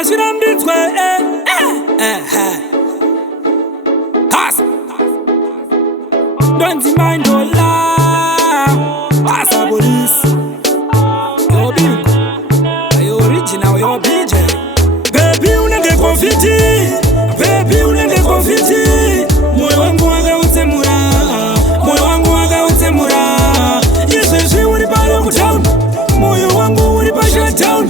Azvirambidzwe Hasa Donzi Mandola Hasa Police Yo Bingo Yo original yo BJ Baby unenge confiti Baby unenge confiti Moyo wangu wakautsemura Moyo wangu wakautsemura Izvezvi uri pano kutown Moyo wangu uri pa shutdown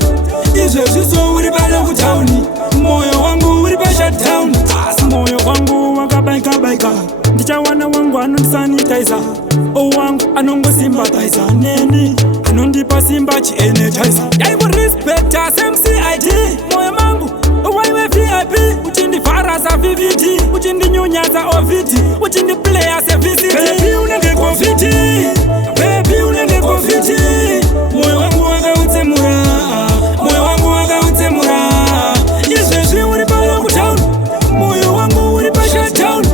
Izvezvi so uri pano kutown Moyo wangu uri pa shutdown Moyo wangu wakabaika Ndichawana wangu anondisanitizer wangu anongosympathizer neni anondipa simba chi-energizer yaikurespecta semcid moyo mangu waiwe vip uchindifarasa vvd uchindinyunyaza ovd uchindiplaya sevct Baby unenge confiti Baby unenge confiti moyo wangu wakautsemura moyo wangu wakautsemura izvezvi uri pano kutown moyo wangu uri pa shutdown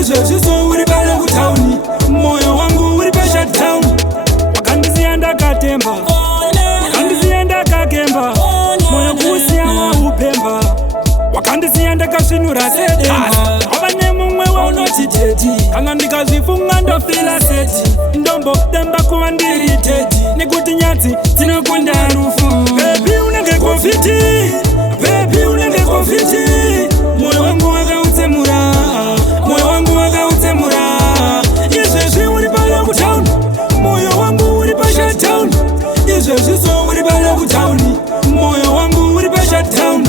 izvezvi so uri pano kutown moyo wangu uri pa shutdown wakandisiya ndakatemba wakandisiya ndakakemba moyo kusiya waupemba wakandisiya ndakasvinura sedemba ava nemumwe waunoti dedi kana ndikazvifunga ndofila seti ndombo demba kuva ndiri dedi nekuti nyadzi dzinokunda rufu Baby unenge confiti Baby unenge confiti moyo wangu wakautsemura moyo wangu wakautsemura izvezvi uri pano kutown moyo wangu uri pa shutdown izvezvi so uri pano kutown moyo wangu uri pa shutdown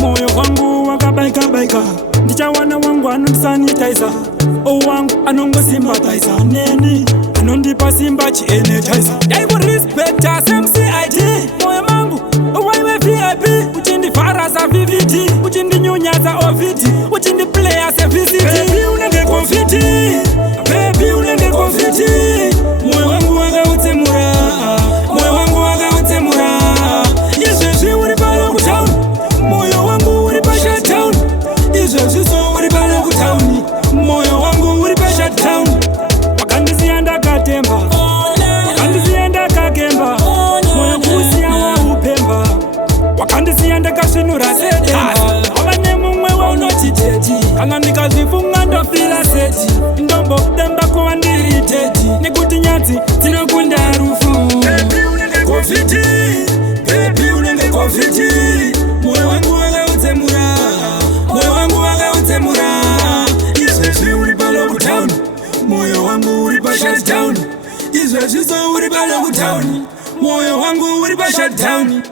moyo wangu wakabaika ndichawana wangu anondisanitizer wangu anongosympathizer neni anondipa simba chi-energizer yaikurespecta semcid moyo mangu waiwe vip uchindifarasa vvd uchindinyunyaza ovd uchindiplaya sevct Baby unenge confiti Baby unenge confiti moyo wangu wakautsemura moyo wangu wakautsemura izvezvi uri pano kutown moyo wangu uri pa shutdown izvezvi so uri pano kutown moyo wangu uri pa shutdown wakandisiya ndakatemba wakandisiya ndakakemba moyo kusiya waupemba wakandisiya ndakasvinura sedemba ava nemumwe waunoti dedi kana ndikazvifunga ndofila seti ndombo demba kuva ndiri dedi nekuti nyadzi dzinokunda rufu Baby unenge confiti Baby unenge confiti moyo wangu wakautsemura moyo wangu wakautsemura izvezvi uri pano kutown moyo wangu uri pa shutdown izvezvi so uri pano kutown moyo wangu uri pa shutdown